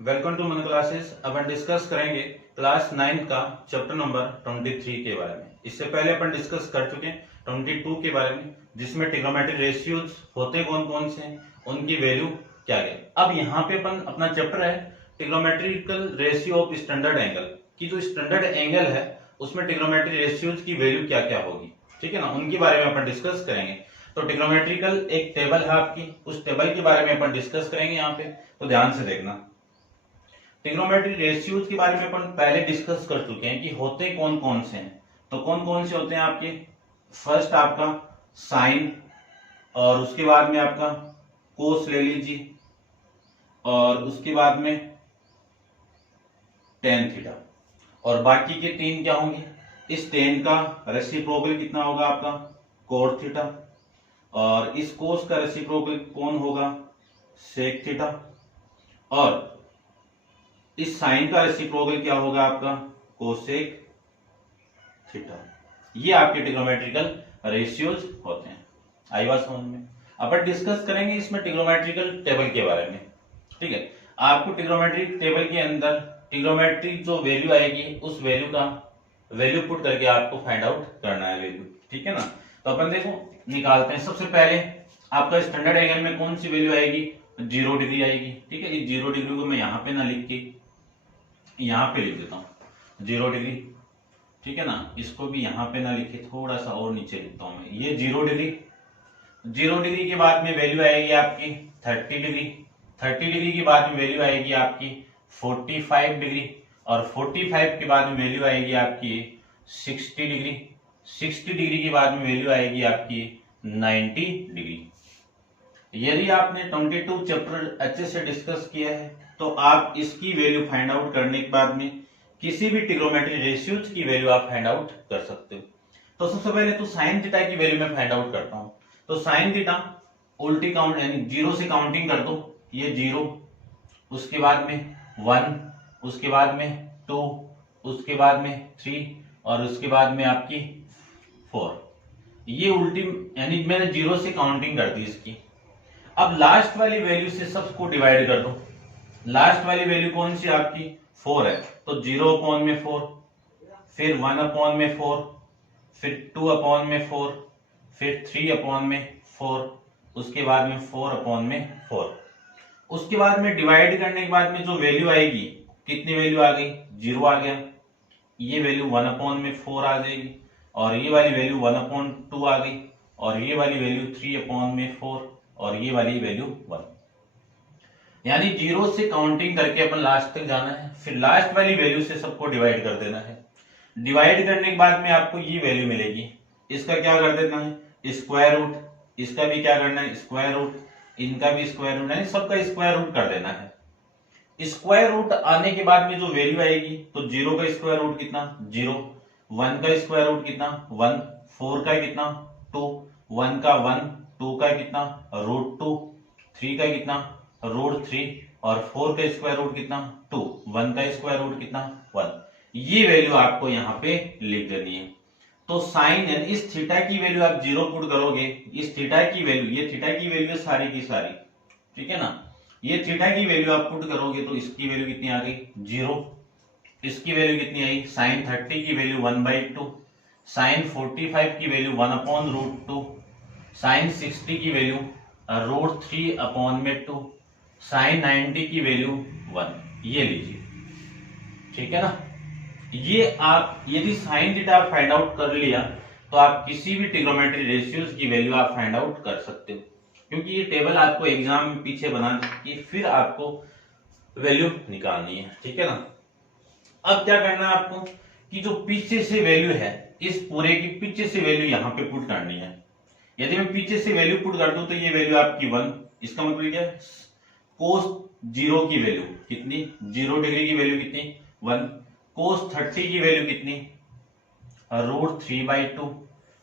Welcome to मन classes. अब हम डिस्कस करेंगे क्लास 9 का चैप्टर नंबर 23 के बारे में। इससे पहले अपन डिस्कस कर चुके हैं 22 के बारे में, जिसमें ट्रिग्नोमेट्रिक रेशियोज होते कौन कौन से हैं, उनकी वैल्यू क्या क्या। अब यहाँ पे अपन अपना चैप्टर है trigonometrical ratio of standard angle की। जो स्टैंडर्ड एंगल है उसमें ट्रिग्नोमेट्रिक रेशियोज की वैल्यू क्या क्या होगी, ठीक है ना, उनके बारे में अपन डिस्कस करेंगे। तो ट्रिग्नोमेट्रिकल एक टेबल है आपकी, उस टेबल के बारे में अपन डिस्कस करेंगे यहाँ पे, तो ध्यान से देखना। ट्रिग्नोमेट्रिक रेशियोज के बारे में अपन पहले डिस्कस कर चुके हैं कि होते कौन कौन से हैं। तो कौन कौन से होते हैं आपके, फर्स्ट आपका साइन, और उसके बाद में आपका कोस ले लीजिए, और उसके बाद में टेन थीटा, और बाकी के तीन क्या होंगे। इस टेन का रेसिप्रोकल कितना होगा आपका, कोट थीटा, और इस कोस का रेसिप्रोकल कौन होगा, सेक थीटा, और इस साइन का रेसिप्रोकल क्या होगा आपका, कोसेक थीटा। ये आपके ट्रिग्नोमेट्रिकल रेशियोज होते हैं। आई बात समझ में। अपन डिस्कस करेंगे इसमें ट्रिग्नोमेट्रिकल टेबल के बारे में, ठीक है। आपको ट्रिग्नोमेट्रिक टेबल के अंदर ट्रिग्नोमेट्रिक जो वैल्यू आएगी उस वैल्यू का वैल्यू पुट करके आपको फाइंड आउट करना है वैल्यू, ठीक है ना। तो अपन देखो निकालते हैं। सबसे पहले आपका स्टैंडर्ड एंगल में कौन सी वैल्यू आएगी, 0 डिग्री आएगी, ठीक है। इस 0 डिग्री को मैं यहाँ पे ना लिख के यहां पे लिख देता हूं 0 डिग्री, ठीक है ना। इसको भी यहां पे ना लिखे, थोड़ा सा और नीचे लिखता हूं मैं, ये 0 डिग्री। 0 डिग्री के बाद में वैल्यू आएगी आपकी 30 डिग्री। 30 डिग्री के बाद में वैल्यू आएगी आपकी 45 डिग्री, और 45 के बाद में वैल्यू आएगी आपकी 60 डिग्री। 60 डिग्री के बाद में वैल्यू आएगी आपकी 90 डिग्री। यदि आपने 22 चैप्टर अच्छे से डिस्कस किया है तो आप इसकी वैल्यू फाइंड आउट करने के बाद में किसी भी ट्रिग्नोमेट्रिक रेशियोज की वैल्यू आप फाइंड आउट कर सकते हो। तो सबसे पहले तो साइन थीटा की वैल्यू मैं फाइंड आउट करता हूं। तो साइन थीटा उल्टी काउंट यानी 0 से काउंटिंग कर दो, ये 0, उसके बाद में 1, उसके बाद में 2, उसके बाद में 3, और उसके बाद में आपकी 4। ये उल्टी यानी मैंने 0 से काउंटिंग कर दी इसकी। अब लास्ट वाली वैल्यू से सबको डिवाइड कर दो। लास्ट वाली वैल्यू कौन सी आपकी 4 है, तो 0 अपॉन में 4, फिर 1 अपॉन में 4, फिर 2 अपॉन में 4, फिर 3 अपॉन में 4, उसके बाद में 4 अपॉन में 4। उसके बाद में डिवाइड करने के बाद में जो वैल्यू आएगी, कितनी वैल्यू आ गई, 0 आ गया। ये वैल्यू 1 अपॉन में 4 आ जाएगी, और ये वाली वैल्यू 1 अपॉन 2 आ गई, और ये वाली वैल्यू 3 अपॉन में 4, और ये वाली वैल्यू 1। यानी 0 से काउंटिंग करके अपन लास्ट तक जाना है, फिर लास्ट वाली वैल्यू से सबको डिवाइड कर देना है। डिवाइड करने के बाद में आपको ये वैल्यू मिलेगी, इसका क्या कर देना है, स्क्वायर रूट। इसका भी क्या करना है, स्क्वायर रूट। इनका भी स्क्वायर रूट, यानी सबका स्क्वायर रूट कर देना है। स्क्वायर रूट आने के बाद में जो वैल्यू आएगी, तो 0 का स्क्वायर रूट कितना, 0, 1 का स्क्वायर रूट कितना, 1, 4 का कितना, 2, 1 का 1, 2 का कितना, √2, 3 का कितना, √3, और 4 का स्क्वायर रूट कितना, 2, 1 का स्क्वायर रूट कितना, 1। ये वैल्यू आपको यहाँ पे लिख देनी है। तो साइन यानी इस थीटा की वैल्यू आप 0 पुट करोगे, इस थीटा की वैल्यू, ये थीटा की वैल्यू सारी की सारी, ठीक है ना। ये थीटा की वैल्यू आप पुट करोगे तो इसकी वैल्यू कितनी आ गई, 0। इसकी वैल्यू कितनी आई, साइन 30 की वैल्यू 1/2, साइन 45 की वैल्यू 1 अपॉन √2, साइन 60 की वैल्यू √3 अपॉन में 2, साइन 90 की वैल्यू 1। ये लीजिए, ठीक है ना। ये आप यदि साइन थीटा आप फाइंड आउट कर लिया तो आप किसी भी ट्रिग्नोमेट्रिक रेशियोज की वैल्यू आप फाइंड आउट कर सकते हो, क्योंकि ये टेबल आपको एग्जाम में पीछे बना के फिर आपको वैल्यू निकालनी है, ठीक है ना। अब क्या करना है आपको कि जो पीछे से वैल्यू है, इस पूरे की पीछे से वैल्यू यहाँ पे पुट करनी है। यदि मैं पीछे से वैल्यू पुट कर दूं तो ये वैल्यू आपकी 1, इसका मतलब क्या है, कोस 0 की वैल्यू कितनी, 0 डिग्री की वैल्यू कितनी, 1, कोस 30 की वैल्यू कितनी, √3/2,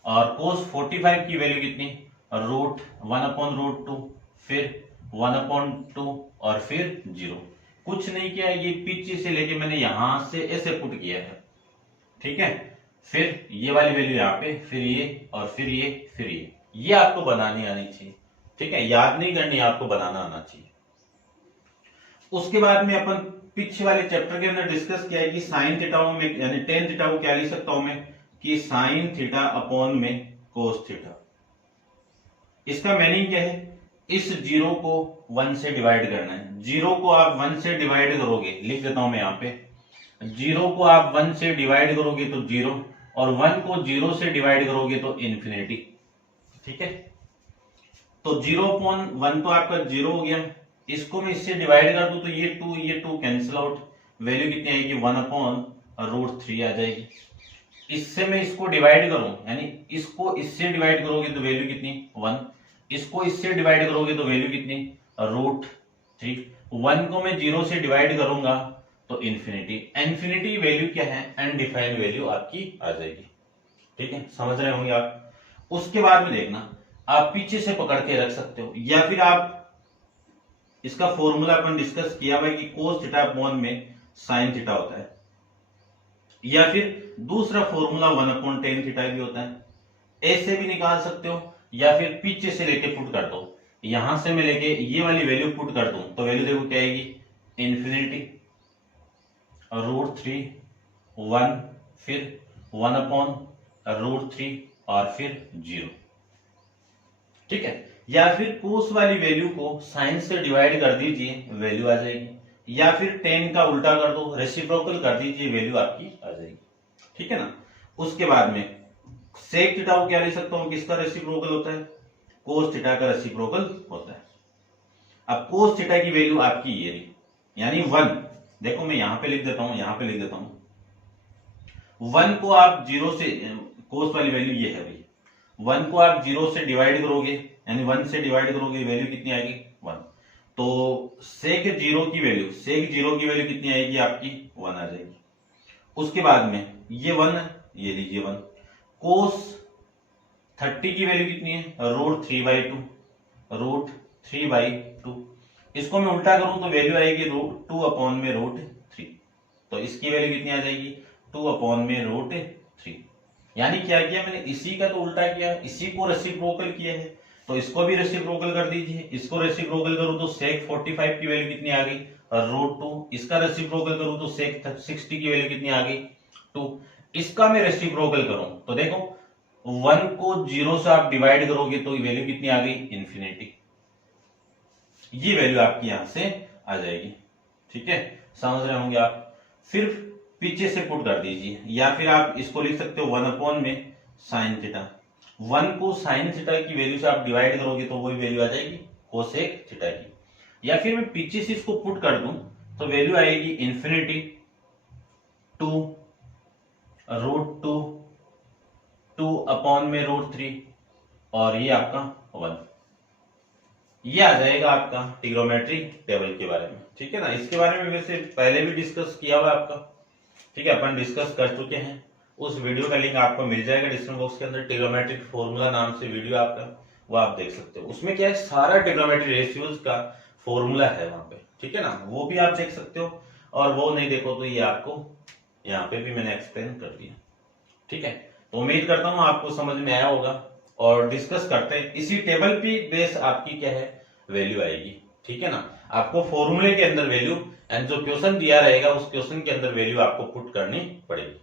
और कोस 45 की वैल्यू कितनी, √1 अपॉन √2, फिर 1 अपॉन 2, और फिर 0। कुछ नहीं किया, ये पीछे से लेके मैंने यहां से ऐसे पुट किया है, ठीक है। फिर ये वाली वैल्यू यहाँ पे, फिर ये, और फिर ये आपको बनानी आनी चाहिए, ठीक है। याद नहीं करनी, आपको बनाना आना चाहिए। उसके बाद में अपन पीछे वाले चैप्टर के अंदर डिस्कस किया है कि साइन थीटा में यानी टेन थीटा को क्या लिख सकता हूं मैं कि साइन थीटा अपॉन में कोस थीटा। इसका मीनिंग क्या है, इस जीरो को 1 से डिवाइड करना है। जीरो को आप 1 से डिवाइड करोगे, लिख देता हूं मैं यहाँ पे, जीरो को आप 1 से डिवाइड करोगे तो जीरो, और 1 को 0 से डिवाइड करोगे तो इन्फिनिटी। ठीक है, तो 0/1 तो आपका 0 हो गया। इसको मैं इससे डिवाइड कर दूं तो ये 2 कैंसिल आउट, वैल्यू कितनी आएगी 1/√3 आ जाएगी। इससे मैं इसको डिवाइड करूं, यानी इसको इससे डिवाइड करोगे तो वैल्यू कितनी 1, इसको इससे डिवाइड करोगे तो वैल्यू कितनी √3। 1 को मैं 0 से डिवाइड करूंगा तो इन्फिनिटी। इन्फिनिटी वैल्यू क्या है, अनडिफाइंड वैल्यू आपकी आ जाएगी। ठीक है, समझ रहे होंगे आप। उसके बाद में देखना, आप पीछे से पकड़ के रख सकते हो, या फिर आप इसका फॉर्मूला अपन डिस्कस किया हुआ है कि कोस थीटा अपॉन में साइन थीटा होता है, या फिर दूसरा फॉर्मूला 1/tan थीटा भी होता है। ऐसे भी निकाल सकते हो, या फिर पीछे से लेके पुट कर दो। यहां से मैं लेके ये वाली वैल्यू पुट कर दूं तो वैल्यू देखो क्या आएगी, इन्फिनिटी √3 1, फिर 1/√3 और फिर 0। ठीक है, या फिर कोस वाली वैल्यू को साइन से डिवाइड कर दीजिए, वैल्यू आ जाएगी, या फिर टेन का उल्टा कर दो, रेसिप्रोकल कर दीजिए, वैल्यू आपकी आ जाएगी। ठीक है ना। उसके बाद में सेक थीटा को क्या ले सकता हूं, किसका रेसिप्रोकल होता है, कोस थीटा का रेसिप्रोकल होता है। अब कोस थीटा की वैल्यू आपकी ये रही, यानी 1। देखो मैं यहां पे लिख देता हूं, यहां पे लिख देता हूं 1 को आप 0 से, कोस वाली वैल्यू ये है भाई, 1 को आप 0 से डिवाइड करोगे, यानी 1 से डिवाइड करोगे, वैल्यू कितनी आएगी 1। तो सेक 0 की वैल्यू, सेक 0 की वैल्यू कितनी आएगी आपकी 1 आ जाएगी। उसके बाद में ये 1, ये लीजिए 1। कोस 30 की वैल्यू कितनी है, √3/2, √3/2। इसको मैं उल्टा करूं तो वैल्यू आएगी 2/√3। तो इसकी वैल्यू कितनी आ जाएगी 2/√3। यानी क्या किया मैंने, इसी का तो उल्टा किया, इसी को रेसिप्रोकल किया है, तो इसको भी रेसिप्रोकल कर दीजिए। इसको रेसिप्रोकल करूं तो सेक 45 की वैल्यू कितनी आ गई √2। इसका रेसिप्रोकल करूं तो सेक 60 की वैल्यू कितनी आ गई 2। इसका मैं रेसिप्रोकल करूं तो देखो 1 को 0 से आप डिवाइड करोगे तो वैल्यू कितनी आ गई इन्फिनिटी। ये वैल्यू आपकी यहां से आ जाएगी। ठीक है, समझ रहे होंगे आप। फिर पीछे से पुट कर दीजिए, या फिर आप इसको लिख सकते हो 1/में साइन थीटा। 1 को साइन थीटा की वैल्यू से आप डिवाइड करोगे तो वही वैल्यू आ जाएगी कोसेक थीटा की। या फिर मैं पीछे से इसको पुट कर दूं तो वैल्यू आएगी इन्फिनिटी 2√2 2/√3 और ये आपका 1। ये आ जाएगा आपका ट्रिग्नोमेट्री टेबल के बारे में। ठीक है ना, इसके बारे में वैसे पहले भी डिस्कस किया हुआ आपका। ठीक है, अपन डिस्कस कर चुके हैं। उस वीडियो का लिंक आपको मिल जाएगा डिस्क्रिप्शन बॉक्स के अंदर, ट्रिग्नोमेट्रिक फॉर्मूला नाम से वीडियो आपका, वो आप देख सकते हो। उसमें क्या है, सारा ट्रिग्नोमेट्री रेशियोज का फॉर्मूला है वहां पे। ठीक है ना, वो भी आप देख सकते हो, और वो नहीं देखो तो ये आपको यहाँ पे भी मैंने एक्सप्लेन कर दिया। ठीक है, तो उम्मीद करता हूँ आपको समझ में आया होगा, और डिस्कस करते हैं इसी टेबल पे बेस आपकी क्या है वैल्यू आएगी। ठीक है ना, आपको फॉर्मूले के अंदर वैल्यू एंड जो क्वेश्चन दिया रहेगा उस क्वेश्चन के अंदर वैल्यू आपको पुट करनी पड़ेगी।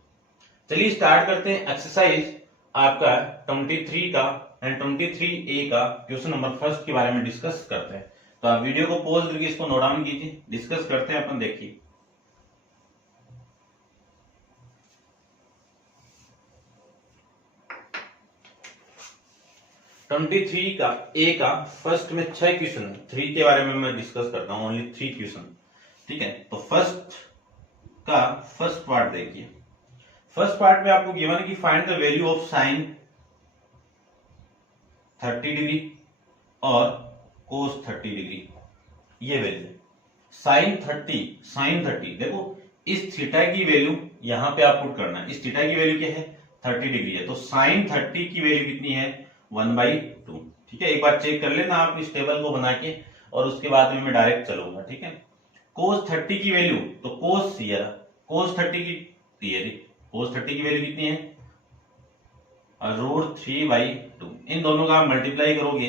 चलिए स्टार्ट करते हैं एक्सरसाइज आपका 23 का एंड 23A का क्वेश्चन नंबर फर्स्ट के बारे में डिस्कस करते हैं। तो आप वीडियो को पॉज करके इसको नोट डाउन कीजिए, डिस्कस करते हैं अपन। देखिए 23 का ए का फर्स्ट में 6 क्वेश्चन, 3 के बारे में मैं डिस्कस करता हूं, ओनली 3 क्वेश्चन। ठीक है, तो फर्स्ट का फर्स्ट पार्ट देखिए। फर्स्ट पार्ट में आपको गिवन है कि find the value of sine 30 degree और कोस 30 डिग्री। ये वैल्यू साइन 30 देखो इस थीटा की वैल्यू यहां पे आप पुट करना है। इस थीटा की वैल्यू क्या है 30 डिग्री है, तो साइन 30 की वैल्यू कितनी है 1/2। ठीक है, एक बार चेक कर लेना आप इस टेबल को बना के, और उसके बाद में मैं डायरेक्ट चलूंगा। ठीक है, कोस 30 की वैल्यू, तो कोस ये रहा, कोस 30 की ये रही, कोस 30 की वैल्यू कितनी है √3/2। इन दोनों का आप मल्टीप्लाई करोगे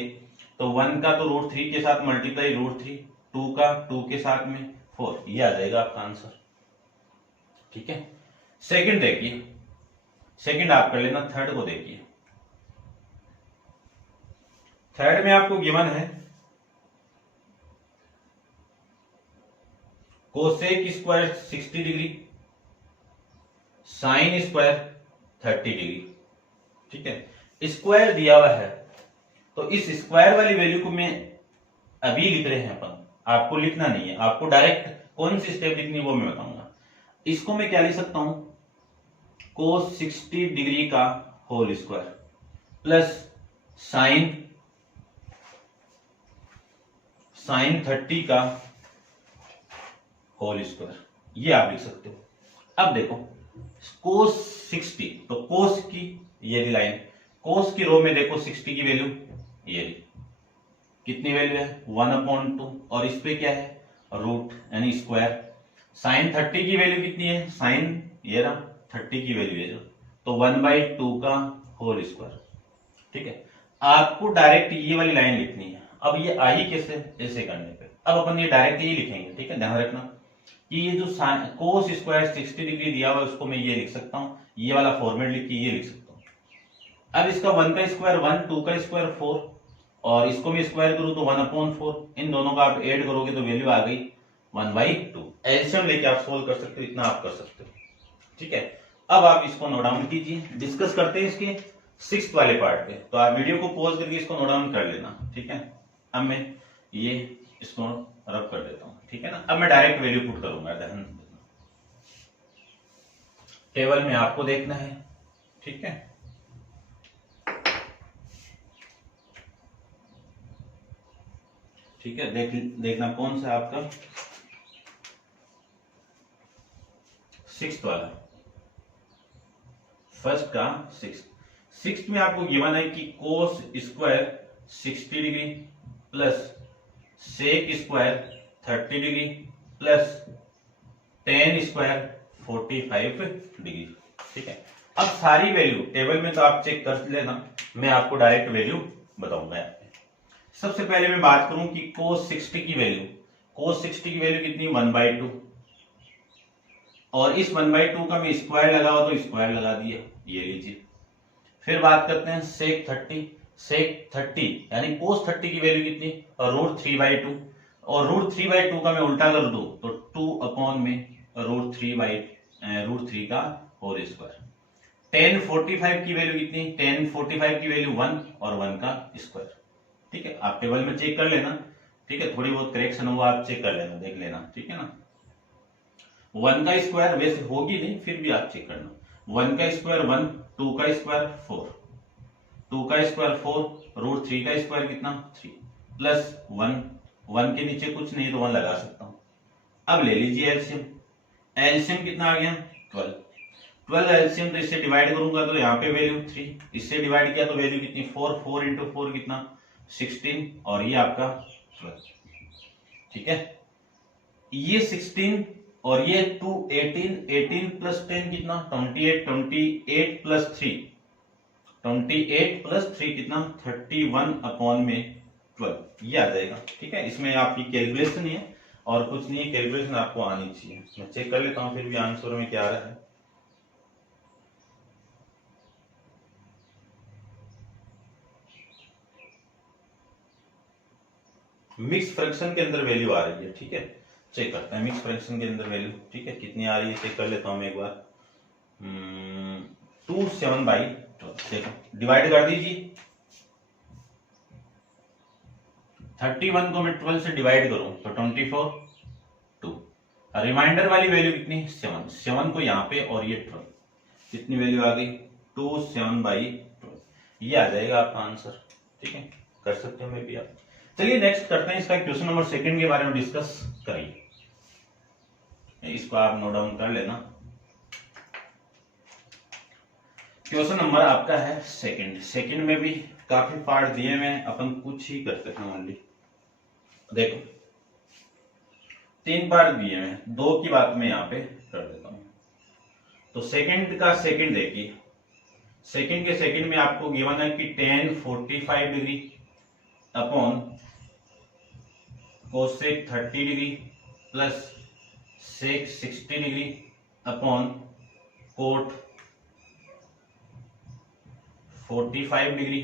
तो 1 का तो √3 के साथ मल्टीप्लाई √3, 2 का 2 के साथ में, 4, ये आ जाएगा आपका आंसर। ठीक है, सेकंड देखिए, सेकंड आप कर लेना, थर्ड को देखिए। थर्ड में आपको गिवन है cosec square 60 degree, sine square 30 degree. ठीक है, स्क्वायर दिया हुआ है तो इस स्क्वायर वाली वैल्यू को मैं अभी लिख रहे हैं अपन, आपको लिखना नहीं है, आपको डायरेक्ट कौन सी स्टेप लिखनी है वो मैं बताऊंगा। इसको मैं क्या लिख सकता हूं, कोस 60 डिग्री का होल स्क्वायर प्लस साइन 30 का होल स्क्वायर, ये आप लिख सकते हो। अब देखो कोस 60, तो कोस की ये लाइन, कोस की रो में देखो 60 की वैल्यू ये कितनी वैल्यू है 1/2, और इस पे क्या है रूट यानी स्क्वायर। साइन 30 की वैल्यू कितनी है, साइन ये रहा 30 की वैल्यू है जो, तो 1/2 का होल स्क्वायर। ठीक है, आपको डायरेक्ट ये वाली लाइन लिखनी है। अब ये आई कैसे, ऐसे करने पे अब अपन ये डायरेक्ट ये लिखेंगे। ठीक है, ध्यान रखना कि ये जो कोस स्क्वायर 60 डिग्री दिया हुआ है उसको मैं ये लिख सकता हूं, ये वाला फॉर्मेट लिख के ये लिख सकता हूं। अब इसका 1 का स्क्वायर 1, 2 का स्क्वायर 4, और इसको मैं स्क्वायर करूं तो 1/4, इन दोनों का आप ऐड करोगे तो वैल्यू आ गई 1/2। एलसीएम लेके आप सोल्व कर सकते हो, इतना आप कर सकते हो। ठीक है, अब आप इसको नोट डाउन कीजिए, डिस्कस करते हैं इसके 6th वाले पार्ट पे, तो आप वीडियो को पॉज करके इसको नोट डाउन कर लेना। ठीक है, अब मैं ये इसको रब कर देता हूं। ठीक है ना, अब मैं डायरेक्ट वैल्यू पुट करूंगा, ध्यान देना टेबल में आपको देखना है। ठीक है, ठीक है, देखना कौन सा आपका 6th वाला, फर्स्ट का 6th में आपको गिवन है कि cos square 60 degree plus sec square 30 degree plus tan square 45 degree. ठीक है, अब सारी वैल्यू टेबल में तो आप चेक कर लेना, मैं आपको डायरेक्ट वैल्यू बताऊंगा। सबसे पहले मैं बात करूं कि कोस 60 की वैल्यू, कोस 60 की वैल्यू कितनी 1/2, और इस 1/2 का मैं स्क्वायर लगाओ तो स्क्वायर लगा दिया, ये लीजिए। फिर बात करते हैं सेक 30, सेक 30 यानी कोस 30 की वैल्यू कितनी √3/2, और √3/2 का मैं उल्टा कर दूं तो 2/√3 का होल स्क्वायर। tan 45 की वैल्यू कितनी, tan 45 की वैल्यू 1 और 1 का स्क्वायर। ठीक है, आप टेबल में चेक कर लेना। ठीक है, थोड़ी बहुत करेक्शन हुआ आप चेक कर लेना, देख लेना। ठीक है ना, 1 का स्क्वायर वैसे होगी नहीं, फिर भी आप चेक करना। 1 का स्क्वायर 1, 2 का स्क्वायर 4, 2 का स्क्वायर 4, √3 का स्क्वायर कितना 3 प्लस 1, 1 के नीचे कुछ नहीं तो 1 लगा सकता हूं। अब ले लीजिए एलसीएम, एलसीएम कितना आ गया 12 एलसीएम, तो इससे डिवाइड करूंगा तो यहाँ पे वैल्यू 3, इससे डिवाइड किया तो वैल्यू कितनी 4, 4 इंटू 4 कितना 16, और ये आपका 12। ठीक है, ये 16 और ये 2 18, 18 प्लस 10 कितना 28, 28 प्लस 3, 28 प्लस 3 कितना 31/12, ये आ जाएगा। ठीक है, इसमें आपकी कैलकुलेशन है और कुछ नहीं है, कैलकुलेशन आपको आनी चाहिए। मैं चेक कर लेता हूं फिर भी आंसर में क्या आ रहा है। मिक्स फ्रैक्शन के अंदर वैल्यू आ रही है। ठीक है, चेक करते हैं मिक्स फ्रैक्शन के अंदर वैल्यू। ठीक है, कितनी आ रही है चेक कर लेता हूं मैं एक बार। 2/7, देखो डिवाइड कर दीजिए। 31 को मैं 12 से डिवाइड करूं तो 24, 2, रिमाइंडर वाली वैल्यू कितनी 7, 7 को यहाँ पे और ये 12, कितनी वैल्यू आ गई 2/7, ये आ जाएगा आपका आंसर। ठीक है, कर सकते हो मे भी आप। चलिए नेक्स्ट करते हैं, इसका क्वेश्चन नंबर 2 के बारे में डिस्कस करेंगे। इसको आप नोट डाउन कर लेना। क्वेश्चन नंबर आपका है 2, सेकंड में भी काफी पार्ट दिए हुए, अपन कुछ ही करते हैं ओनली। देखो 3 पार्ट दिए हुए, 2 की बात मैं यहाँ पे कर देता हूं। तो सेकंड का सेकंड देखिए, सेकंड के सेकंड में आपको गिवन है कि tan 45 degree upon cosec 30 degree plus sec 60 degree upon cot 45 degree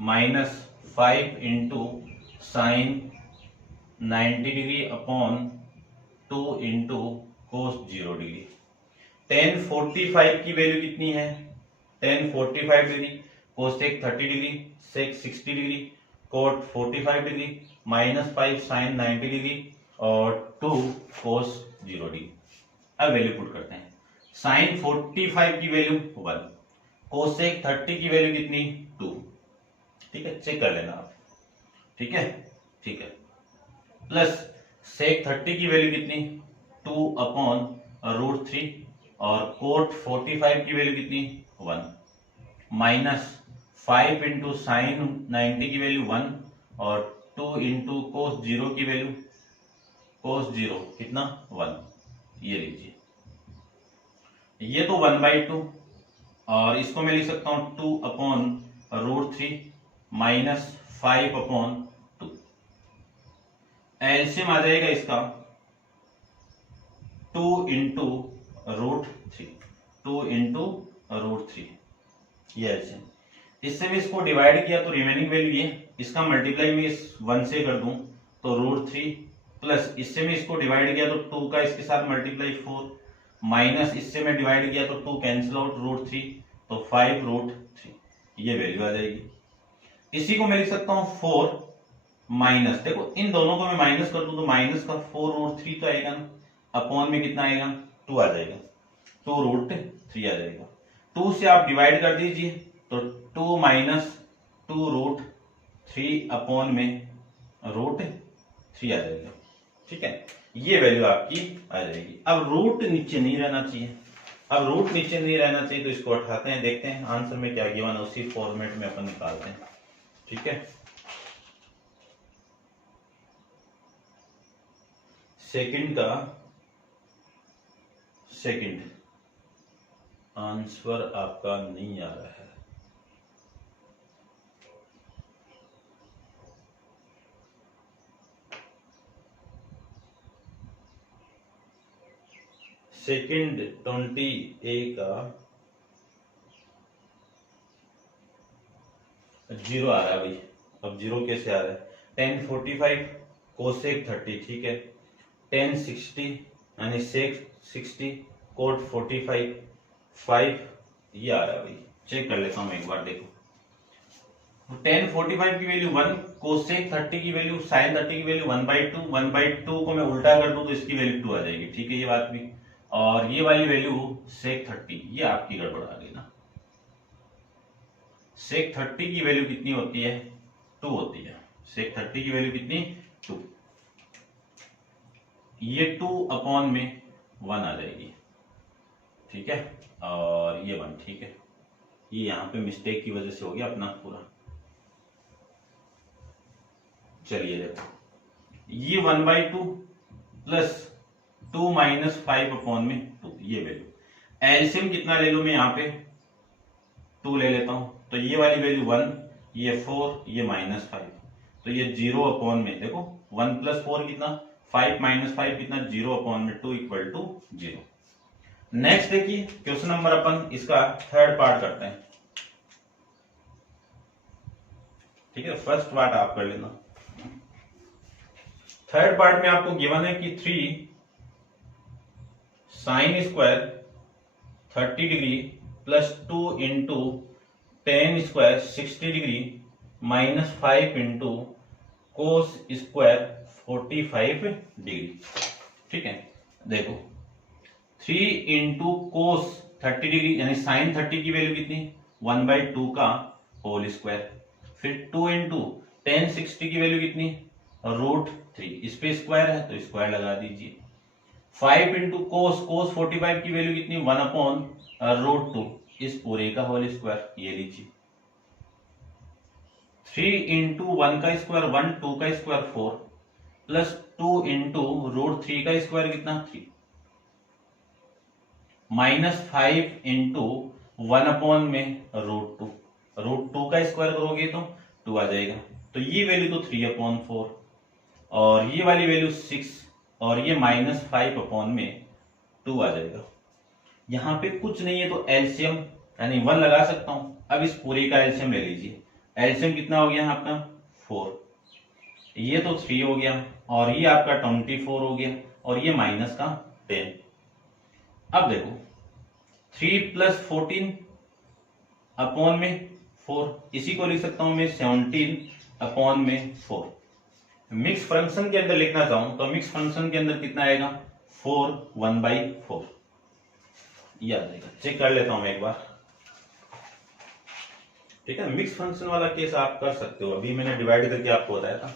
minus 5 into sine 90 degree upon 2 into cos 0 degree. tan 45 की वैल्यू कितनी है? tan 45 degree, cosec 30 degree, sec 60 degree, cot 45 degree, minus 5 sine 90 degree और 2 cos 0 degree. अब value put करते हैं। Sign 45 की value 1, cosec 30 की value कितनी? 2। ठीक है, चेक कर लेना आप। ठीक है, ठीक है, प्लस सेक 30 की वैल्यू कितनी? 2 अपॉन √3 और कोट 45 की वैल्यू कितनी? 1 माइनस 5 इंटू साइन 90 की वैल्यू 1 और 2 इंटू कोस 0 की वैल्यू, कोस 0 कितना? 1। ये लीजिए, ये तो 1/2 और इसको मैं लिख सकता हूं 2 अपॉन √3 माइनस 5 अपॉन 2। एलसीएम आ जाएगा इसका 2 इंटू √3, 2 इंटू √3, ये एलसीएम। इससे भी इसको डिवाइड किया तो रिमेनिंग वैल्यू ये, इसका मल्टीप्लाई में इस 1 से कर दूं तो √3 प्लस इससे मैं इसको डिवाइड किया तो 2 का इसके साथ मल्टीप्लाई 4 माइनस इससे मैं डिवाइड किया तो 2 कैंसिल आउट √3 तो 5√3, ये वैल्यू आ जाएगी। इसी को मैं लिख सकता हूं 4 माइनस, देखो इन दोनों को मैं माइनस कर दूं तो माइनस का 4√3 तो आएगा ना, अपॉन में कितना आएगा? 2 आ जाएगा, 2√3 आ जाएगा। 2 से आप डिवाइड कर दीजिए तो 2 माइनस 2√3 अपॉन में √3 आ जाएगा। ठीक है, ये वैल्यू आपकी आ जाएगी। अब रूट नीचे नहीं रहना चाहिए, अब रूट नीचे नहीं रहना चाहिए तो इसको उठाते हैं, देखते हैं आंसर में क्या गिवन है, उसी फॉर्मेट में अपन निकालते हैं। ठीक है, सेकंड आंसर आपका नहीं आ रहा है। सेकंड 20A का 0 आ रहा है भाई। अब 0 कैसे आ रहा है? tan 45 कोसेक 30, ठीक है, tan 60 यानी सेक 60 कोट 45 5, ये आ रहा है भाई। चेक कर लेता हूं एक बार, देखो tan 45 की वैल्यू 1, कोसेक 30 की वैल्यू, साइन 30 की वैल्यू 1/2, 1/2 को मैं उल्टा कर दूं तो इसकी वैल्यू 2 आ जाएगी। ठीक है, ये बात भी। और ये वाली वैल्यू सेक 30, ये आपकी गड़बड़ आ गई ना। सेक 30 की वैल्यू कितनी होती है? 2 होती है। सेक 30 की वैल्यू कितनी? 2। ये 2 अपॉन में 1 आ जाएगी। ठीक है, और ये 1। ठीक है, ये यहां पे मिस्टेक की वजह से हो गया अपना पूरा। चलिए देखो, ये 1/2 प्लस 2 माइनस 5 अपॉन में 2, ये वैल्यू। एलसीएम कितना ले लूं मैं यहाँ पे? 2 ले लेता हूं तो ये वाली वैल्यू 1, ये 4, ये -5, तो ये 0 अपॉन में, देखो 1 प्लस 4 कितना? 5 माइनस 5 कितना? 0 अपॉन में 2 इक्वल टू 0। नेक्स्ट देखिए क्वेश्चन नंबर अपन इसका थर्ड पार्ट करते हैं। ठीक है, फर्स्ट पार्ट आप कर लेना। थर्ड पार्ट में आपको गिवन है कि 3 sine square 30 degree plus 2 into ten square 60 degree minus 5 into cos square 45 degree. ठीक है, देखो 3 इंटू कोस 30 डिग्री यानी साइन 30 की वैल्यू कितनी? 1/2 का होल स्क्वायर, फिर 2 इंटू टेन 60 की वैल्यू कितनी? √3, इस पे स्क्वायर है तो स्क्वायर लगा दीजिए। 5 इंटू कोस 45 की वैल्यू कितनी? 1 अपॉन √2, इस पूरे का होल स्क्वायर, ये लीजिए। 3 इंटू 1 का स्क्वायर 1, 2 का स्क्वायर 4, प्लस 2 इंटू √3 का स्क्वायर कितना? 3, माइनस 5 इंटू 1 अपॉन में √2, √2 का स्क्वायर करोगे तो 2 आ जाएगा। तो ये वैल्यू तो 3/4 और ये वाली वैल्यू 6 और ये -5/2 आ जाएगा। यहाँ पे कुछ नहीं है तो एलसीएम यानी 1 लगा सकता हूं। अब इस पूरे का एलसीएम ले लीजिए। एलसीएम कितना हो गया आपका 4, ये तो 3 हो गया और ये आपका 24 हो गया और ये -10। अब देखो 3 + 14 अपॉन में 4, इसी को लिख सकता हूं मैं 17/4। मिक्स फंक्शन के अंदर लिखना चाहूं तो मिक्स फंक्शन के अंदर कितना आएगा 4 1/4 ये आ जाएगा। चेक कर लेता हूं मैं एक बार, ठीक है। मिक्स फंक्शन वाला केस आप कर सकते हो, अभी मैंने डिवाइड करके आपको बताया था।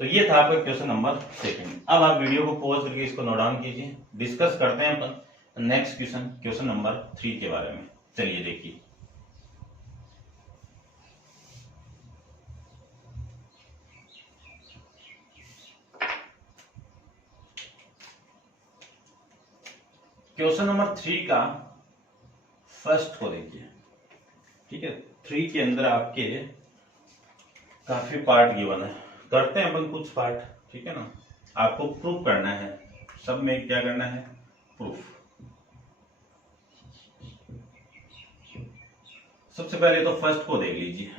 तो ये था आपका क्वेश्चन नंबर 2। अब आप वीडियो को पॉज करके इसको नोट डाउन कीजिए, डिस्कस करते हैं अपन नेक्स्ट क्वेश्चन नंबर 3 के बारे में। चलिए देखिए, क्वेश्चन नंबर 3 का फर्स्ट को देखिए, ठीक है। 3 के अंदर आपके काफी पार्ट गिवन है, करते हैं अपन कुछ पार्ट, ठीक है ना। आपको प्रूफ करना है, सब में क्या करना है प्रूफ। सबसे पहले तो फर्स्ट को देख लीजिए।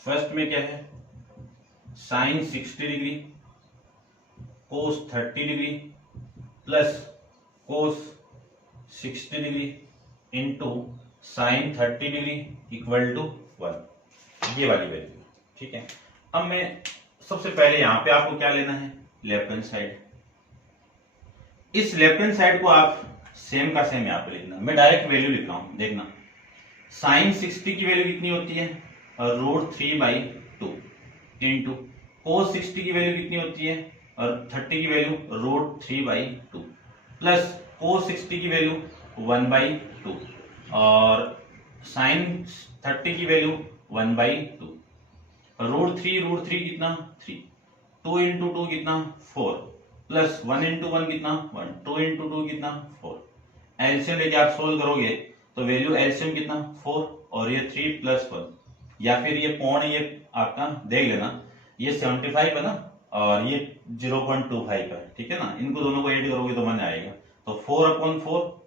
फर्स्ट में क्या है sin 60 degree cos 30 degree plus cos 60 degree into sin 30 degree equal to 1, ये वाली वैल्यू, ठीक है। अब मैं सबसे पहले यहां पे आपको क्या लेना है लेफ्ट हैंड साइड। इस लेफ्ट हैंड साइड को आप सेम का सेम यहां पे लिखना। मैं डायरेक्ट वैल्यू लिख रहा हूं, देखना। sin 60 की वैल्यू कितनी होती है √3/2 इंटू cos 60 की वैल्यू कितनी होती है और 30 की वैल्यू √3/2 प्लस cos 60 की वैल्यू 1/2 और sin 30 की वैल्यू 1/2। √3 कितना 3, 2 इंटू 2 कितना 4 प्लस 1 इंटू 1 कितना 1, 2 इंटू 2 कितना 4। एलसीएम लेके आप सोल्व करोगे तो वैल्यू एलसीएम कितना 4 और ये 3 + 1 या फिर ये पौन, ये आपका देख लेना, ये 75 है ना और ये 0.25 है, ठीक है ना। इनको दोनों को ऐड करोगे तो 1 आएगा, तो 4/4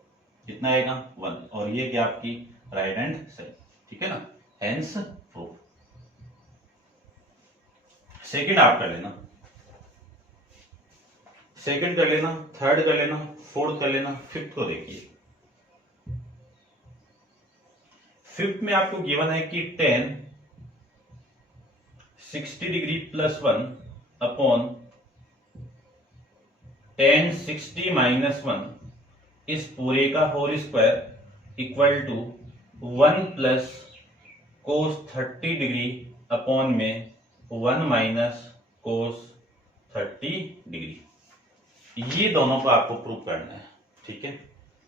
कितना आएगा 1 और ये क्या आपकी राइट हैंड साइड, ठीक है ना। Hence proof. सेकंड आप कर लेना, सेकंड कर लेना, थर्ड कर लेना, फोर्थ कर लेना, फिफ्थ को देखिए। फिफ्थ में आपको गिवन है कि tan 60 डिग्री + 1 अपॉन tan 60 - 1 इस पूरे का whole square equal to 1 + cos 30 degree upon में 1 - cos 30 डिग्री। ये दोनों को आपको प्रूव करना है, ठीक है।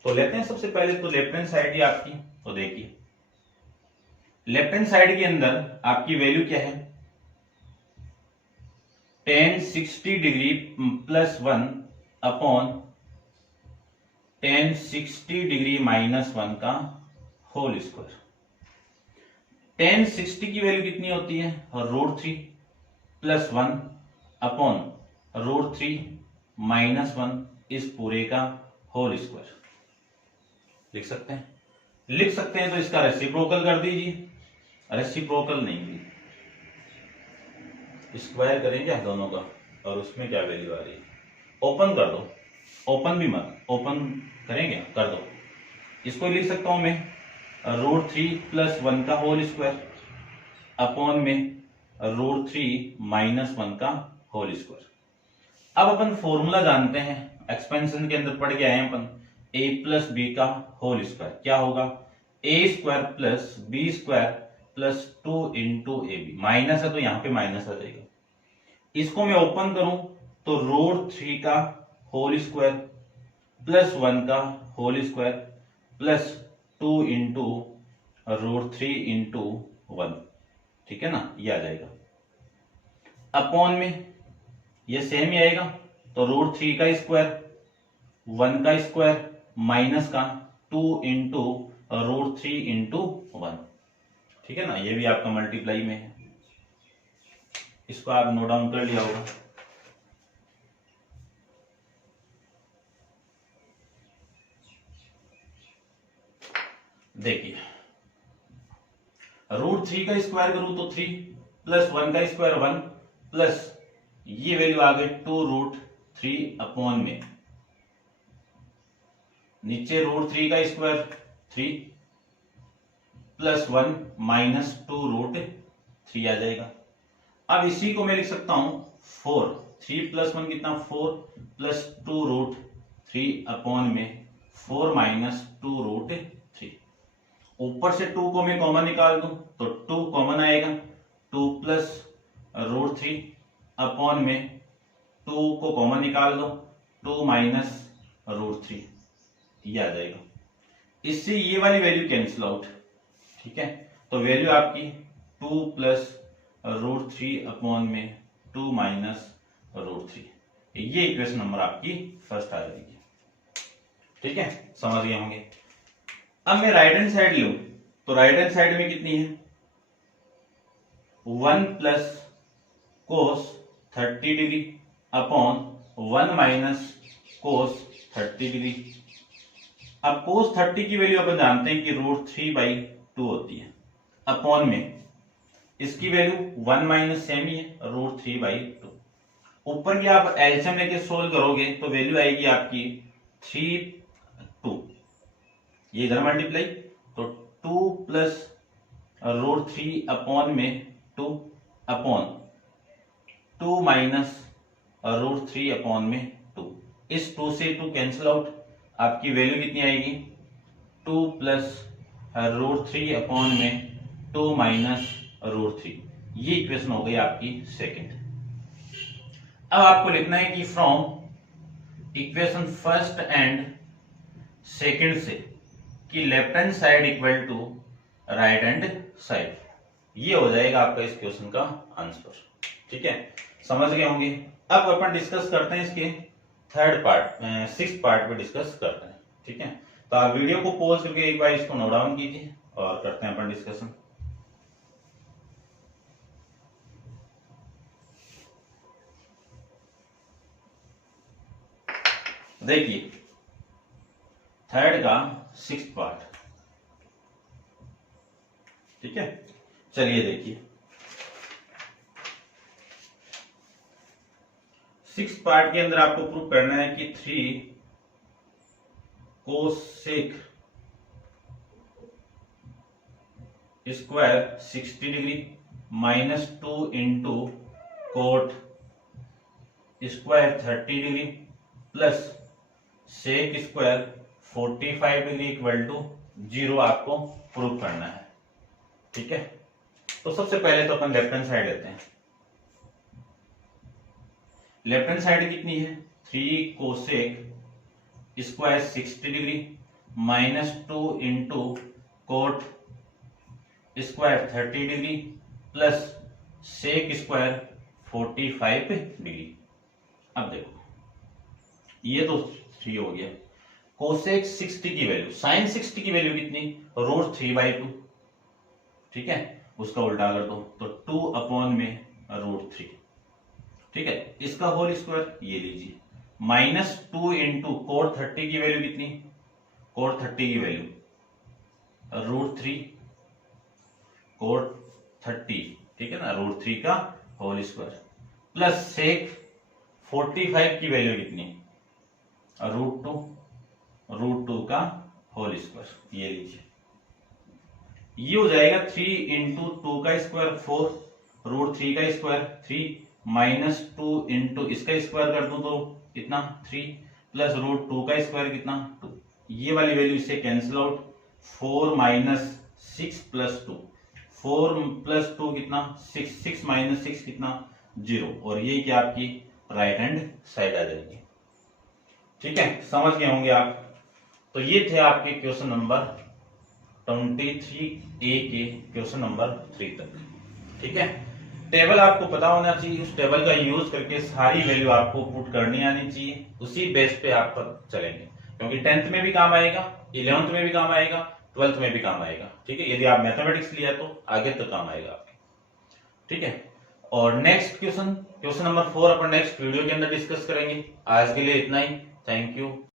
तो लेते हैं सबसे पहले तो लेफ्ट हैंड साइड ही आपकी, तो देखिए लेफ्ट हैंड साइड के अंदर आपकी वैल्यू क्या है tan 60 degree + 1 upon tan 60 degree -1 का होल स्क्वायर। tan 60 की वैल्यू कितनी होती है √3 + 1 अपॉन √3 - 1 इस पूरे का होल स्क्वायर। लिख सकते हैं, लिख सकते हैं। तो इसका रेसिप्रोकल कर दीजिए, रेसिप्रोकल नहीं स्क्वायर करेंगे दोनों का और उसमें क्या वैल्यू आ रही है। ओपन कर दो, ओपन भी मत, ओपन करेंगे कर दो। इसको लिख सकता हूं मैं √3 + 1 का होल स्क्वायर अपॉन में √3 - 1 का होल स्क्वायर। अब अपन फॉर्मूला जानते हैं, एक्सपेंशन के अंदर पढ़ के आए हैं अपन, a + b का होल स्क्वायर क्या होगा a² + b² + 2 × ab। माइनस है तो यहाँ पे माइनस आ जाएगा। इसको मैं ओपन करूं तो √3 का होल स्क्वायर + 1 का होल स्क्वायर प्लस 2 × √3 × 1, ठीक है ना, ये आ जाएगा। अपॉन में ये सेम ही आएगा, तो √3 का स्क्वायर 1 का स्क्वायर माइनस का 2 × √3 × 1, ठीक है ना। ये भी आपका मल्टीप्लाई में है, इसको आप नोट डाउन कर लिया होगा। देखिए √3 का स्क्वायर करूं तो 3 प्लस 1 का स्क्वायर 1 प्लस ये वैल्यू आ गई 2√3 अपॉन में नीचे √3 का स्क्वायर 3 प्लस 1 माइनस 2√3 आ जाएगा। अब इसी को मैं लिख सकता हूं 4 3 प्लस 1 कितना 4 प्लस 2√3 अपॉन में 4 माइनस 2√3। ऊपर से 2 को मैं कॉमन निकाल दूं तो 2 कॉमन आएगा 2 प्लस √3 अपॉन में 2 को कॉमन निकाल दो 2 माइनस √3 ये आ जाएगा। इससे ये वाली वैल्यू कैंसिल आउट, ठीक है। तो वैल्यू आपकी 2 प्लस √3 अपॉन में 2 माइनस √3, ये इक्वेशन नंबर आपकी फर्स्ट आ जाएगी, ठीक है, समझ गए होंगे। अब मैं राइट हैंड साइड लूं तो राइट हैंड साइड में कितनी है 1 plus cos 30 degree upon 1 minus cos 30 degree. अब कोस 30 की वैल्यू अपन जानते हैं कि √3/2 होती है अपॉन में इसकी वैल्यू 1 माइनस सेम ही है √3/2। ऊपर की आप एलसीएम लेके सोल्व करोगे तो वैल्यू आएगी आपकी 3 2, ये इधर मल्टीप्लाई तो 2 प्लस √3 अपॉन में 2 अपॉन 2 माइनस √3 अपॉन में 2। इस 2 से 2 कैंसिल आउट, आपकी वैल्यू कितनी आएगी 2 प्लस √3 अपॉन में 2 माइनस √3। ये इक्वेशन हो गई आपकी सेकंड। अब आपको लिखना है कि from equation first and second से कि left hand side equal to right hand side, ये हो जाएगा आपका इस क्वेश्चन का आंसर, ठीक है, समझ गए होंगे। अब अपन डिस्कस करते हैं इसके थर्ड पार्ट 6th पार्ट पे डिस्कस करते हैं, ठीक है। तो आप वीडियो को पॉज करके एक बार इसको नोट डाउन कीजिए और करते हैं अपन डिस्कशन। देखिए थर्ड का 6th पार्ट, ठीक है, चलिए देखिए 6th पार्ट के अंदर आपको प्रूव करना है कि 3 cosec square 60 degree minus 2 into cot square 30 degree plus sec square 45 degree equal to 0 आपको प्रूव करना है, ठीक है। तो सबसे पहले तो अपन लेफ्ट हैंड साइड लेते हैं। लेफ्ट हैंड साइड कितनी है 3 cosec square 60 degree minus 2 into cot square 30 degree plus sec square 45 degree. अब देखो ये तो 3 हो गया। कोसेक 60 की वैल्यू साइन 60 की वैल्यू कितनी √3/2, ठीक है, उसका उल्टा कर दो तो 2 अपॉन में √3, ठीक है। इसका होल स्क्वायर ये लीजिए माइनस 2 इंटू कोट 30 की वैल्यू कितनी कोट 30 की वैल्यू √3 कोट 30, ठीक है ना, √3 का होल स्क्वायर प्लस सेक 45 की वैल्यू कितनी √2 का होल स्क्वायर, ये लीजिए ये हो जाएगा 3 इंटू 2 का स्क्वायर 4 √3 का स्क्वायर 3 माइनस 2 इंटू इसका स्क्वायर कर दूं तो कितना 3 प्लस √2 का स्क्वायर कितना 2, ये वाली वैल्यू इससे cancel out 4 minus 6 plus 2 4 plus 2 कितना 6 6 माइनस 6 कितना 0, और ये क्या आपकी राइट हैंड साइड आ जाएगी, ठीक है, समझ गए होंगे आप। तो ये थे आपके क्वेश्चन नंबर 23A के क्वेश्चन नंबर 3 तक, ठीक है। टेबल आपको पता होना चाहिए, उस टेबल का यूज करके सारी वैल्यू आपको पुट करनी आनी चाहिए, उसी बेस पे आप चलेंगे, क्योंकि 10th में भी काम आएगा, 11th में भी काम आएगा, 12th में भी काम आएगा, ठीक है। यदि आप मैथमेटिक्स लिया तो आगे तक काम आएगा आपके, ठीक है। और नेक्स्ट क्वेश्चन नंबर 4 अपन नेक्स्ट वीडियो के अंदर डिस्कस करेंगे। आज के लिए इतना ही, थैंक यू।